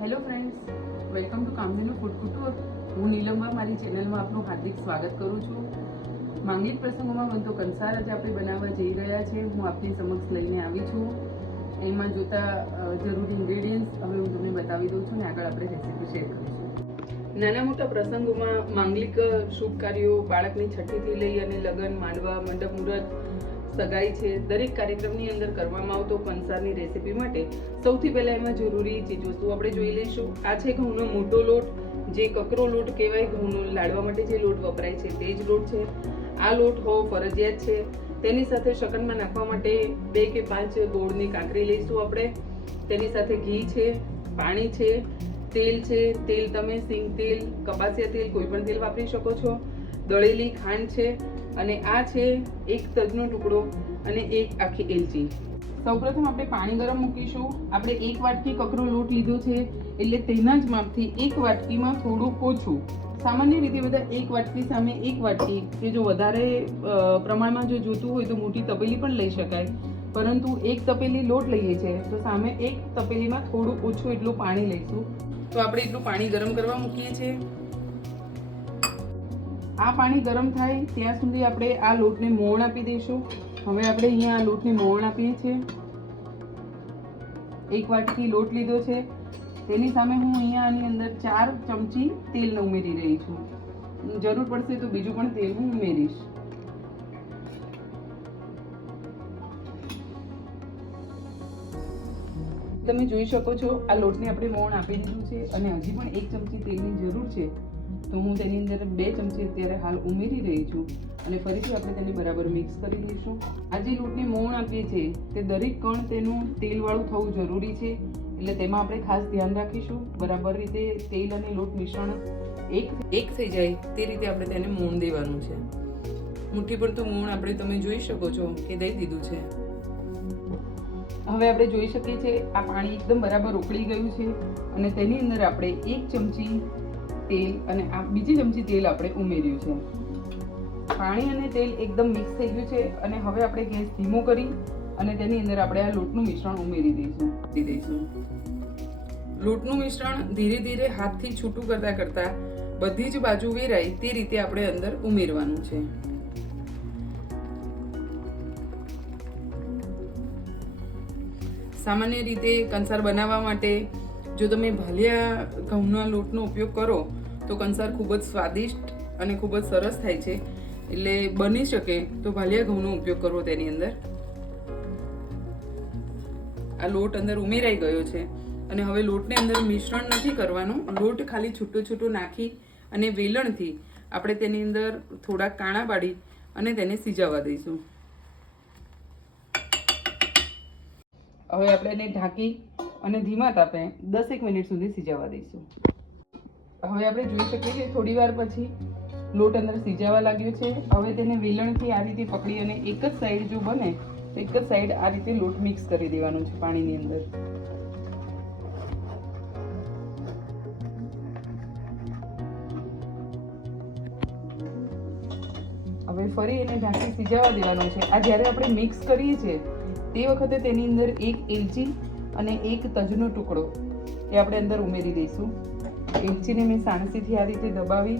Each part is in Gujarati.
Hello friends, welcome to Kamdhenu food couture. હું નીલમબા મારી ચેનલમાં આપનું હાર્દિક સ્વાગત કરું છું. માંગલિક પ્રસંગોમાં બનતો કંસાર આજે આપણે બનાવવા જઈ રહ્યા છે. હું આપની સમક્ષ લઈને આવી છું. એમાં જોતા જરૂરી ઇન્ગ્રેડિયન્ટ્સ હવે હું તમને બતાવી દઉં છું ને આગળ આપણે રેસીપી શેર કરીશું. નાના મોટા પ્રસંગોમાં માંગલિક શુભ કાર્યો, બાળકની છઠ્ઠીથી લઈ અને લગ્ન, માંડવા, મંડપ મુહૂર્ત, સગાઈ છે, દરેક કાર્યક્રમની અંદર કરવામાં આવતો કંસારની રેસીપી માટે સૌથી પહેલા એમાં જરૂરી ચીજવસ્તુ આપણે જોઈ લઈશું. આ છે ઘઉંનો મોટો લોટ, જે કકરો લોટ કહેવાય. ઘઉંનો લાડવા માટે જે લોટ વપરાય છે તે જ લોટ છે. આ લોટ હોવો ફરજિયાત છે. તેની સાથે શકનમાં નાખવા માટે 2 કે 5 ગોળની કાંકરી લઈશું આપણે. તેની સાથે ઘી છે, પાણી છે, તેલ છે. તેલ તમે સિંગ તેલ, કપાસિયા તેલ, કોઈ પણ તેલ વાપરી શકો છો. દળેલી ખાંડ છે અને આ છે એક તજનો ટુકડો અને એક આખી એલચી. સૌપ્રથમ આપણે પાણી ગરમ મૂકીશું. આપણે 1 વાટકી કકરો લોટ લીધો છે એટલે તેના જ માપથી 1 વાટકીમાં થોડું ઓછું. સામાન્ય રીતે બધા 1 વાટકી સામે 1 વાટકી, કે જો વધારે પ્રમાણમાં જો જોતું હોય તો મોટી તપેલી પણ લઈ શકાય, પરંતુ 1 તપેલી લોટ લઈએ છીએ તો સામે 1 તપેલીમાં થોડું ઓછું એટલું પાણી લઈશું. તો આપણે એટલું પાણી ગરમ કરવા મૂકીએ છીએ. આ પાણી ગરમ થાય ત્યાં સુધી આપણે આ લોટને મોણ આપી દઈશું. હવે આપણે અહીંયા આ લોટને મોણ આપીએ છીએ. 1 વાટકી લોટ લીધો છે, તેની સામે હું અહીંયા આની અંદર 4 ચમચી તેલ ઉમેરી રહી છું. જરૂર પડશે તો બીજું પણ તેલ હું ઉમેરીશ. તમે જોઈ શકો છો આ લોટને આપણે મોણ આપી દીધું છે અને હજી પણ 1 ચમચી તેલની જરૂર છે. તો હું તેની અંદર 2 ચમચી અત્યારે હાલ ઉમેરી રહી છું અને ફરીથી આપણે તેને બરાબર મિક્સ કરી દઈશું. આ જે લોટને મોણ આપીએ છીએ તે દરેક કણ તેનું તેલવાળું થવું જરૂરી છે, એટલે તેમાં આપણે ખાસ ધ્યાન રાખીશું. બરાબર રીતે તેલ અને લોટ મિશ્રણ એક થઈ જાય તે રીતે આપણે તેને મોણ દેવાનું છે. મુઠ્ઠી પડતું મોણ આપણે તમે જોઈ શકો છો કે દઈ દીધું છે. હવે આપણે જોઈ શકીએ છીએ આ પાણી એકદમ બરાબર ઉકળી ગયું છે અને તેની અંદર આપણે 1 ચમચી તેલ અને આ બીજી ચમચી તેલ આપણે ઉમેર્યું છે. પાણી અને તેલ એકદમ મિક્સ થઈ ગયું છે અને હવે આપણે ગેસ ધીમો કરી અને તેની અંદર આપણે આ લોટનું મિશ્રણ ઉમેરી દઈશું. લોટનું મિશ્રણ ધીરે ધીરે હાથથી છૂટું કરતા બધી જ બાજુ વેરાય તે રીતે આપણે અંદર ઉમેરવાનું છે. સામાન્ય રીતે કંસાર બનાવવા માટે જો તમે ભાલિયા ઘઉંના લોટનો ઉપયોગ કરો તો કંસાર ખૂબ જ સ્વાદિષ્ટ અને ખૂબ જ સરસ થાય છે. એટલે બની શકે તો ભાલિયા ઘઉંનો ઉપયોગ કરવો. તેની અંદર આ લોટ અંદર ઉમેરાઈ ગયો છે અને હવે લોટને અંદર મિશ્રણ નથી કરવાનું. લોટ ખાલી છૂટો છૂટો નાખી અને વેલણથી આપણે તેની અંદર થોડા કાણા પાડી અને તેને સિજાવવા દઈશું. હવે આપણે એને ઢાંકી અને ધીમા તાપે 10 મિનિટ સુધી સિજાવવા દઈશું. હવે આપણે જોઈ શકીએ છીએ થોડી વાર પછી લોટ અંદર સિજાવા લાગ્યો છે. હવે તેને વેલણથી આ રીતે પકડી અને એક જ સાઈડ જો બને તો એક જ સાઈડ આ રીતે લોટ મિક્સ કરી દેવાનો છે પાણીની અંદર. હવે ફરી એને ઢાંકી સિજાવા દેવાનો છે. આ જ્યારે આપણે મિક્સ કરીએ છીએ તે વખતે તેની અંદર 1 એલચી અને 1 તજનો ટુકડો એ આપણે અંદર ઉમેરી દઈશું. એલચીને મેં સાણસીથી આ રીતે દબાવી,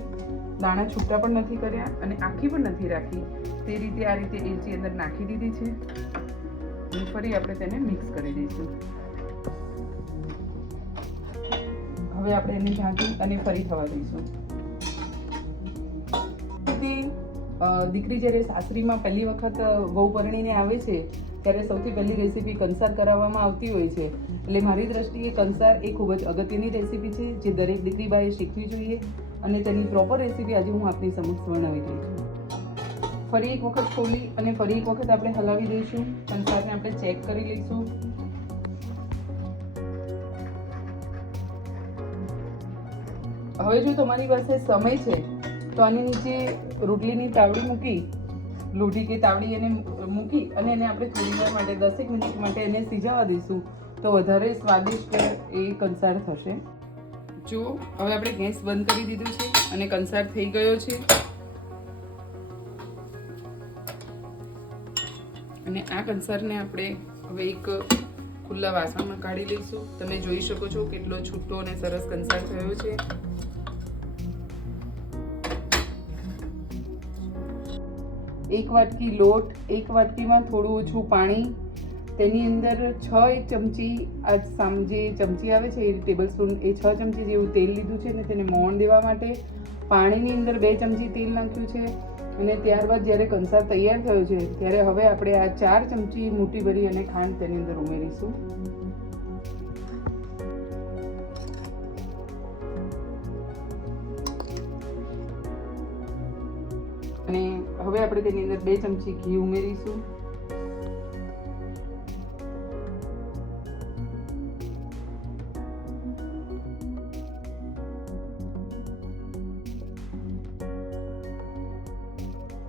દાણા છૂટા પણ નથી કર્યા અને આખી પણ નથી રાખી, તે રીતે આ રીતે એલચી અંદર નાખી દીધી છે અને ફરી આપણે તેને મિક્સ કરી દઈશું. હવે આપણે એને ઢાંકી અને ફરી થવા દઈશું. દીકરી જ્યારે સાસરીમાં પહેલી વખત વહુ પરણીને આવે છે ત્યારે સૌથી પહેલી રેસીપી કંસાર કરાવવામાં આવતી હોય છે. એટલે મારી દ્રષ્ટિએ કંસાર એ ખૂબ જ અગત્યની રેસીપી છે જે દરેક દીકરીબાએ શીખવી જોઈએ અને તેની પ્રોપર રેસીપી આજે હું આપની સમક્ષ વર્ણવી રહી છું. ફરી એક વખત ખોલી અને ફરી એક વખત આપણે હલાવી દઈશું. કંસારને આપણે ચેક કરી લઈશું. હવે જો તમારી પાસે સમય છે તો આની નીચે રોટલીની તાવડી મૂકી, લોઢી કે તાવડી એને મૂકી અને એને આપણે થોડી વાર માટે 10 મિનિટ માટે એને સિજાવા દઈશું તો વધારે સ્વાદિષ્ટ એ કંસાર થશે. જો હવે આપણે ગેસ બંધ કરી દીધું છે અને કંસાર થઈ ગયો છે અને આ કંસારને આપણે હવે એક ખુલ્લા વાસણમાં કાઢી લઈશું. તમે જોઈ શકો છો કેટલો છૂટો અને સરસ કંસાર થયો છે. એક વાટકી લોટ, એક વાટકીમાં થોડું ઓછું પાણી, તેની અંદર 6 ચમચી જે ચમચી આવે છે એ ટેબલ સ્પૂન, એ 6 ચમચી જેવું તેલ લીધું છે અને તેને મોણ દેવા માટે પાણીની અંદર 2 ચમચી તેલ નાખ્યું છે. અને ત્યારબાદ જ્યારે કંસાર તૈયાર થયો છે ત્યારે હવે આપણે આ 4 ચમચી મુઠ્ઠી ભરી અને ખાંડ તેની અંદર ઉમેરીશું. અને હવે આપણે તેની અંદર 2 ચમચી ઘી ઉમેરીશું.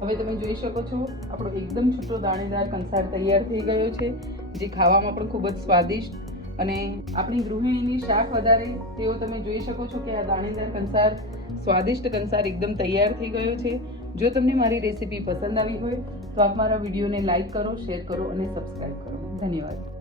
હવે તમે જોઈ શકો છો આપણો એકદમ છૂટો દાણેદાર કંસાર તૈયાર થઈ ગયો છે, જે ખાવામાં પણ ખૂબ જ સ્વાદિષ્ટ. અને આપણી ગૃહિણીની શાક વધારે તેઓ તમે જોઈ શકો છો કે આ દાણેદાર કંસાર, સ્વાદિષ્ટ કંસાર એકદમ તૈયાર થઈ ગયો છે. જો તમને મારી રેસીપી પસંદ આવી હોય તો આપ મારા વિડીયોને લાઈક કરો, શેર કરો અને સબસ્ક્રાઈબ કરો. ધન્યવાદ.